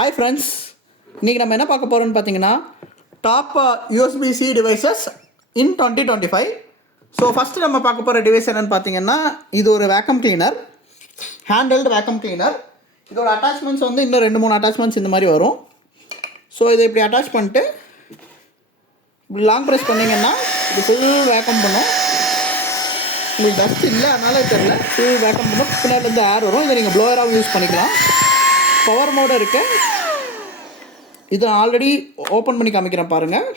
Hi friends, இன்றைக்கி நம்ம என்ன பார்க்க போகிறோம்னு பார்த்தீங்கன்னா டாப் USB-C டிவைசஸ் இன் 2025. ஸோ ஃபஸ்ட்டு நம்ம பார்க்க போகிற டிவைஸ் என்னென்னு பார்த்தீங்கன்னா இது ஒரு vacuum cleaner, handled vacuum cleaner. இதோட அட்டாச்மெண்ட்ஸ் வந்து இன்னும் 2-3 அட்டாச்மெண்ட்ஸ் இந்த மாதிரி வரும். ஸோ இதை இப்படி அட்டாச் பண்ணிட்டு இப்படி லாங் ப்ரெஸ் பண்ணிங்கன்னா இது ஃபுல் வேக்கம் பண்ணும். உங்களுக்கு டஸ்ட் இல்லை அதனால தெரியல, ஃபுல் வேக்கம் பண்ணும். பின்னாடிலேருந்து ஏர் வரும். இதை நீங்கள் ப்ளோயராகவும் யூஸ் பண்ணிக்கலாம். பவர் மோடு இருக்குது. இது ஆல்ரெடி ஓப்பன் பண்ணி காமிக்கிறேன் பாருங்கள்.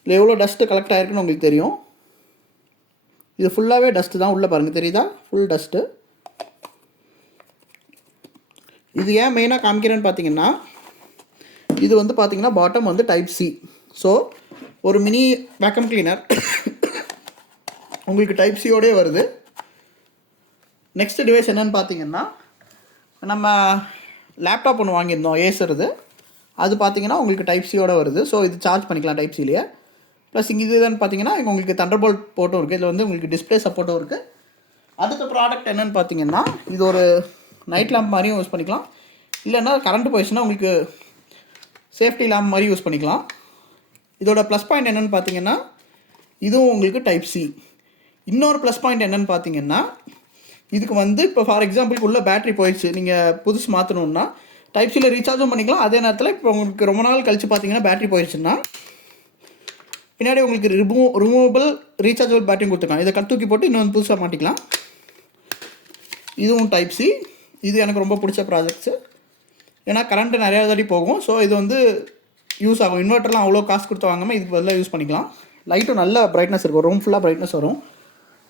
இதில் எவ்வளோ டஸ்ட்டு கலெக்ட் ஆகிருக்குன்னு உங்களுக்கு தெரியும். இது ஃபுல்லாகவே டஸ்ட்டு தான். உள்ளே பாருங்கள், தெரியுதா? Full dust. இது ஏன் மெயினாக காமிக்கிறேன்னு பார்த்தீங்கன்னா இது வந்து பார்த்தீங்கன்னா பாட்டம் வந்து டைப் C. ஸோ ஒரு மினி வேக்கம் கிளீனர் உங்களுக்கு டைப் சியோடே வருது. நெக்ஸ்ட் டிவைஸ் என்னென்னு பார்த்தீங்கன்னா நம்ம லேப்டாப் ஒன்று வாங்கியிருந்தோம், ஏசருது. அது பார்த்தீங்கன்னா உங்களுக்கு டைப் சியோட வருது. ஸோ இது சார்ஜ் பண்ணிக்கலாம் டைப் சிலேயே. ப்ளஸ் இங்கே இதுன்னு பார்த்தீங்கன்னா இங்கே உங்களுக்கு தண்டர்போல்ட் போட்டும் இருக்குது. இதில் வந்து உங்களுக்கு டிஸ்பிளே சப்போர்ட்டும் இருக்குது. அடுத்த ப்ராடக்ட் என்னென்னு பார்த்தீங்கன்னா இது ஒரு நைட் லேம்ப் மாதிரியும் யூஸ் பண்ணிக்கலாம். இல்லைன்னா கரண்ட் போயிடுச்சுன்னா உங்களுக்கு சேஃப்டி லேம்ப் மாதிரி யூஸ் பண்ணிக்கலாம். இதோட ப்ளஸ் பாயிண்ட் என்னென்னு பார்த்தீங்கன்னா இதுவும் உங்களுக்கு டைப் C. இன்னொரு ப்ளஸ் பாயிண்ட் என்னென்னு பார்த்தீங்கன்னா இதுக்கு வந்து இப்போ ஃபார் எக்ஸாம்பிளுக்கு உள்ள பேட்டரி போயிடுச்சு, நீங்கள் புதுசு மாற்றணுன்னா டைப் சியில் ரீசார்ஜும் பண்ணிக்கலாம். அதே நேரத்தில் இப்போ உங்களுக்கு ரொம்ப நாள் கழித்து பார்த்தீங்கன்னா பேட்டரி போயிடுச்சுன்னா பின்னாடி உங்களுக்கு ரிமூவபிள் ரீசார்ஜபிள் பேட்டரியும் கொடுத்துருக்காங்க. இதை தூக்கி போட்டு இன்னொன்று புதுசாக மாட்டிக்கலாம். இதுவும் டைப் C. இது எனக்கு ரொம்ப பிடிச்ச ப்ராஜெக்ட்ஸு. ஏன்னா கரண்ட்டு நிறையா தாடி போகும். ஸோ இது வந்து யூஸ் ஆகும். இன்வெர்ட்டர்லாம் அவ்வளோ காசு கொடுத்து வாங்காமல் இதுக்கு பதிலாக யூஸ் பண்ணிக்கலாம். லைட்டும் நல்ல பிரைட்னஸ் இருக்கும். ரூம் ஃபுல்லாக பிரைட்னஸ் வரும்.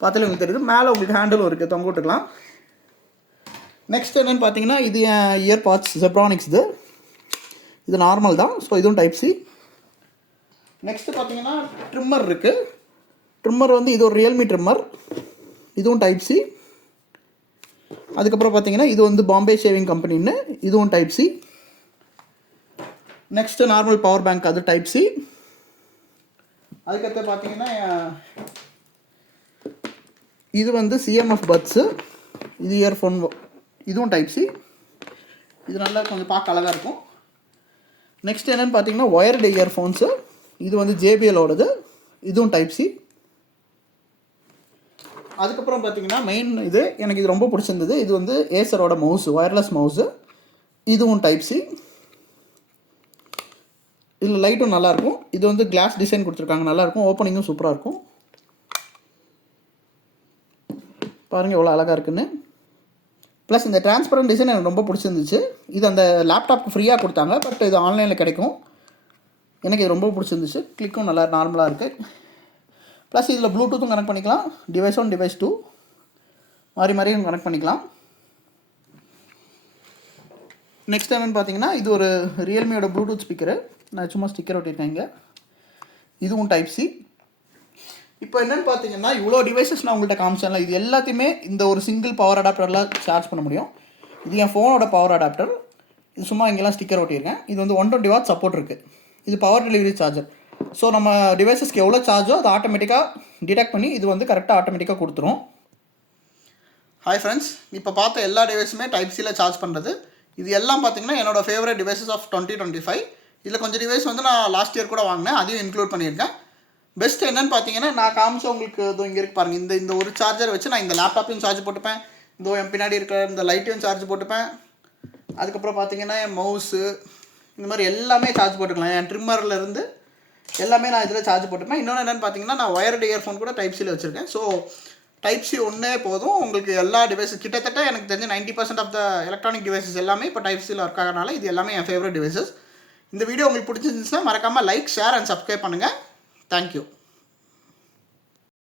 பார்த்தாலே உங்களுக்கு தெரியுது. மேலே உங்களுக்கு ஹேண்டிலும் இருக்குது, தொங்க விட்டுக்கலாம். நெக்ஸ்ட் என்னென்னு பார்த்தீங்கன்னா இது இயர் பாட்ஸ் ஜெப்ரானிக்ஸ். இது நார்மல் தான். ஸோ இதுவும் டைப் C. நெக்ஸ்ட்டு பார்த்தீங்கன்னா ட்ரிம்மர் இருக்குது. ட்ரிம்மர் வந்து இது ஒரு ரியல்மி ட்ரிம்மர். இதுவும் டைப் C. அதுக்கப்புறம் பார்த்தீங்கன்னா இது வந்து பாம்பே ஷேவிங் கம்பெனின்னு, இதுவும் type C. Next normal power bank, அது டைப் C. அதுக்கடுத்து பார்த்தீங்கன்னா இது வந்து CMF பட்ஸு. இது இயர்ஃபோன், இதுவும் டைப் C. இது நல்லா கொஞ்சம் பார்க்க அழகாக இருக்கும். நெக்ஸ்ட் என்னென்னு பார்த்தீங்கன்னா ஒயர்டு இயர்ஃபோன்ஸு. இது வந்து JBLோடது. இதுவும் டைப் C. அதுக்கப்புறம் பார்த்தீங்கன்னா மெயின் இது எனக்கு இது ரொம்ப பிடிச்சிருந்தது. இது வந்து ஏசரோட மவுஸு, ஒயர்லெஸ் மவுஸு. இதுவும் டைப் C. இதில் லைட்டும் நல்லாயிருக்கும். இது வந்து கிளாஸ் டிசைன் கொடுத்துருக்காங்க, நல்லாயிருக்கும். ஓப்பனிங்கும் சூப்பராக இருக்கும். பாருங்கள் எவ்வளோ அழகாக இருக்குன்னு. ப்ளஸ் இந்த டிரான்ஸ்பரண்ட் டிசைன் எனக்கு ரொம்ப பிடிச்சிருந்துச்சு. இது அந்த லேப்டாப்க்கு ஃப்ரீயாக கொடுத்தாங்க, பட் இது ஆன்லைனில் கிடைக்கும். எனக்கு இது ரொம்ப பிடிச்சிருந்துச்சு. கிளிக்கும் நல்லா நார்மலாக இருக்குது. ப்ளஸ் இதில் ப்ளூடூத்தும் கனெக்ட் பண்ணிக்கலாம். டிவைஸ் 1 டிவைஸ் 2 மாதிரியும் கனெக்ட் பண்ணிக்கலாம். நெக்ஸ்ட் என்னென்னு பார்த்தீங்கன்னா இது ஒரு ரியல்மியோட ப்ளூடூத் ஸ்பீக்கரு. நான் சும்மா ஸ்டிக்கர் ஒட்டியிருக்கேன் இங்கே. இதுவும் டைப் C. இப்போ என்னென்னு பார்த்தீங்கன்னா இவ்வளோ டிவைசஸ் நான் உங்கள்கிட்ட காமிச்சேன்ல, இது எல்லாத்தையுமே இந்த ஒரு சிங்கிள் பவர் அடாப்டரில் சார்ஜ் பண்ண முடியும். இது என் ஃபோனோட பவர் அடாப்டர். இது சும்மா இங்கெல்லாம் ஸ்டிக்கர் ஒட்டியிருக்கேன். இது வந்து 120 வாட் சப்போர்ட் இருக்குது. இது பவர் டெலிவரி சார்ஜர். ஸோ நம்ம டிவைசஸ்க்கு எவ்வளோ சார்ஜோ அதை ஆட்டோமேட்டிக்காக டிடெக்ட் பண்ணி இது வந்து கரெக்டாக ஆட்டோமேட்டிக்காக கொடுத்துரும். ஹாய் ஃப்ரெண்ட்ஸ், இப்போ பார்த்த எல்லா டிவைஸுமே டைப் சியில் சார்ஜ் பண்ணுறது. இது எல்லாம் பார்த்தீங்கன்னா என்னோடய ஃபேவரட் டிவைசஸ் ஆஃப் 2025. இதில் கொஞ்சம் டிவைஸ் வந்து நான் லாஸ்ட் இயர் கூட வாங்கினேன், அதையும் இன்க்ளூட் பண்ணியிருக்கேன். பெஸ்ட் என்னென்னு பார்த்தீங்கன்னா நான் காமிச்ச உங்களுக்கு இதோ இங்கே இருக்கு பாருங்கள். இந்த ஒரு சார்ஜர் வச்சு நான் இந்த லேப்டாப்பையும் சார்ஜ் போட்டுப்பேன். இதோ என் பின்னாடி இருக்கிற இந்த லைட்டையும் சார்ஜ் போட்டுப்பேன். அதுக்கப்புறம் பார்த்தீங்கன்னா என் மவுஸு இந்த மாதிரி எல்லாமே சார்ஜ் போட்டுக்கலாம். என் ட்ரிம்மர்லேருந்து எல்லாமே நான் இதில் சார்ஜ் போட்டுப்பேன். இன்னொன்று என்னென்னு பார்த்தீங்கன்னா நான் ஒயர்டு இயர்ஃபோன் கூட டைப் சியில் வச்சுருக்கேன். ஸோ டைப் C ஒன்றே போதும் உங்களுக்கு எல்லா டிவைஸஸ். கிட்டத்தட்ட எனக்கு தெரிஞ்ச 90% ஆஃப் த எலக்ட்ரானிக் டிவைசஸ் எல்லாமே இப்போ டைப் சியில் ஒர்க் ஆகிறனால இது எல்லாமே என் ஃபேவரட் டிவைசஸ். இந்த வீடியோ உங்களுக்கு பிடிச்சிருந்துச்சுன்னா மறக்காமல் லைக், ஷேர் அண்ட் சப்ஸ்கிரைப் பண்ணுங்கள். தேங்க்யூ.